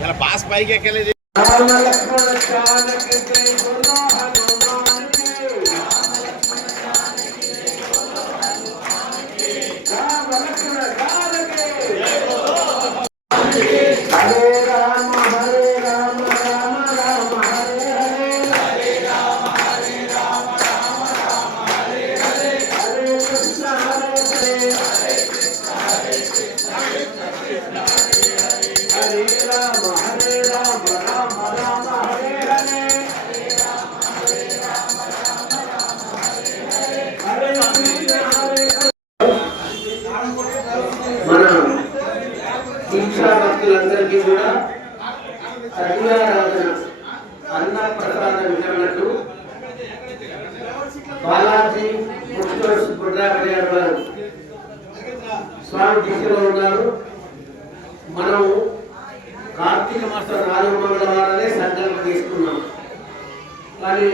ఇలా బాస్ పైకి ఎక్కలేదు. స్వామి ఉన్నారు. మనము కార్తీక మాసం నాలుగు మంగళవారాలే సంకల్పం తీసుకున్నాం. కానీ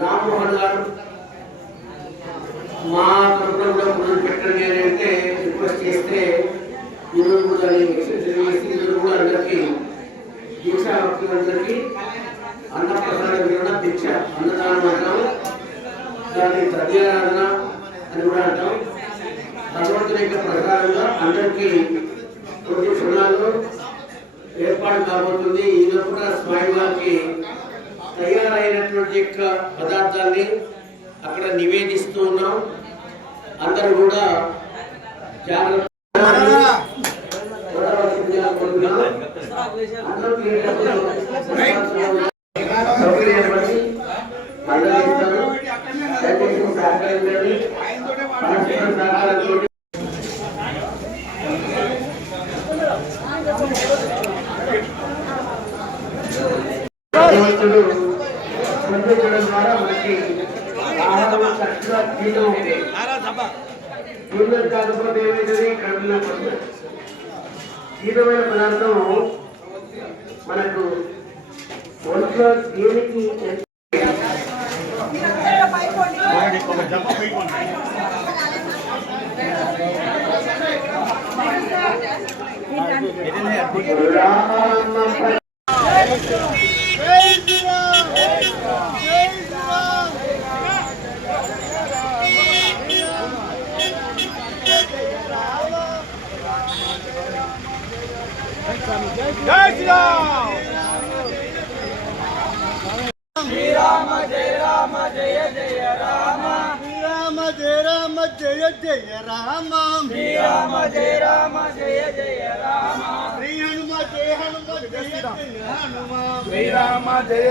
రామ్మోహన్ గారు మా తరపున కూడా పెట్టండి అని అంటే రిక్వెస్ట్ చేస్తే ఈరోజు కూడా ఈరోజు కూడా అందరికీ దీక్షా భక్తులందరికీ అన్నప్రసాద వివరణ దీక్ష అన్నదానం అంటాం దాన్ని తద్యారాధన అని కూడా అంటాం. భగవంతుని యొక్క ప్రకారంగా అందరికీ కొన్ని క్షణాల్లో ఏర్పాటు కాబోతుంది. ఈయన కూడా స్వయంగాకి తయారైనటువంటి యొక్క పదార్థాన్ని అక్కడ నివేదిస్తూ ఉన్నాం. అందరూ కూడా జాగ్రత్త అందరూ మందలిస్తాను ద్వారా మనకి ఆహారం చక్కగా జీతం ఉంది జీతం కాకపోతే ఏమైతుంది కడుపులో పడుతుంది జీతమైన పదార్థం మనకు ఒంట్లో దేనికి జై శ్రీరామ్ శ్రీరామ జయ రామ జయ జయ రామ. రామ జయ రామ జయ జయ రామ. శ్రీ హనుమ జయ హనుమ జయ జయ హనుమ. శ్రీరామ జయ